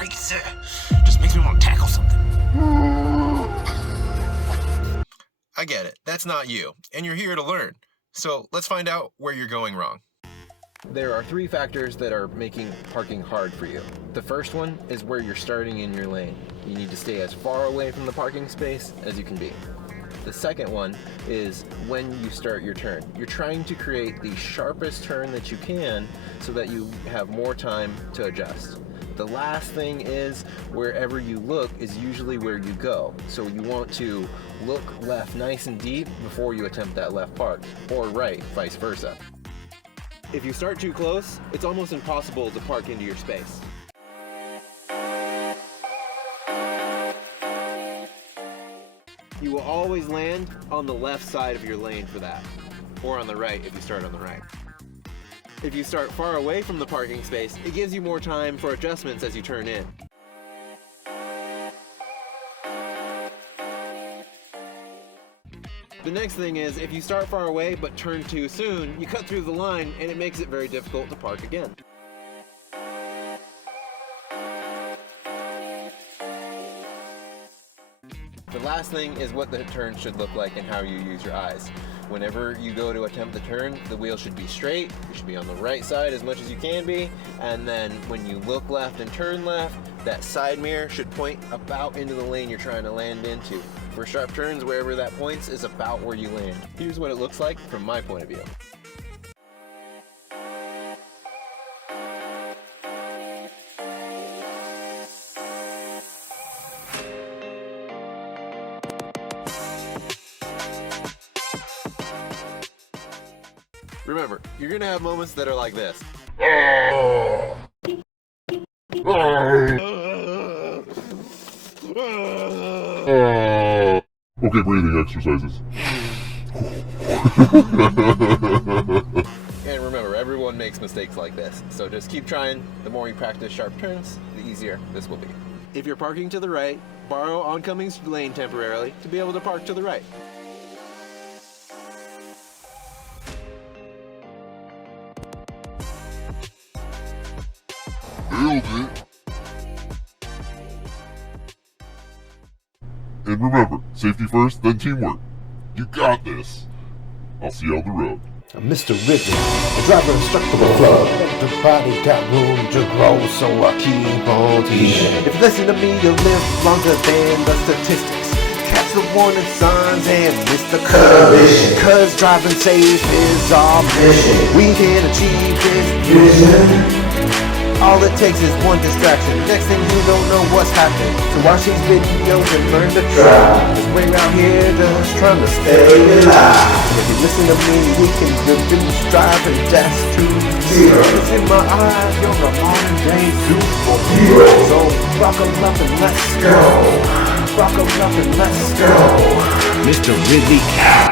Yikes. Just makes me want to tackle something. I get it. That's not you, and you're here to learn. So let's find out where you're going wrong. There are 3 factors that are making parking hard for you. The first one is where you're starting in your lane. You need to stay as far away from the parking space as you can be. The second one is when you start your turn. You're trying to create the sharpest turn that you can so that you have more time to adjust. The last thing is wherever you look is usually where you go. So you want to look left nice and deep before you attempt that left park, or right, vice versa. If you start too close, it's almost impossible to park into your space. You will always land on the left side of your lane for that, or on the right if you start on the right. If you start far away from the parking space, it gives you more time for adjustments as you turn in. The next thing is, if you start far away but turn too soon, you cut through the line and it makes it very difficult to park again. The last thing is what the turn should look like and how you use your eyes. Whenever you go to attempt the turn, the wheel should be straight, you should be on the right side as much as you can be, and then when you look left and turn left, that side mirror should point about into the lane you're trying to land into. For sharp turns, wherever that points is about where you land. Here's what it looks like from my point of view. Remember, you're gonna have moments that are like this. Okay, breathing exercises. And remember, everyone makes mistakes like this, so just keep trying. The more you practice sharp turns, the easier this will be. If you're parking to the right, borrow oncoming's lane temporarily to be able to park to the right. Nailed it! And remember, safety first, then teamwork. You got this. I'll see you on the road. I'm Mr. Ridley, a driver instructor club. The body got room to grow, so I keep on teaching. If you listen to me, you'll live longer than the statistics. Catch the warning signs and miss the collision. Cause driving safe is our mission. We can achieve this vision. All it takes is one distraction. Next thing you don't know what's happening. So watch these videos and learn to drive. Cause we're out here just trying to stay alive. If you listen to me, we can reduce driving deaths to 0. It's in my eyes, you're a modern day superhero. So buckle up and let's go. Buckle up and let's go. Mr. Ridley Cow.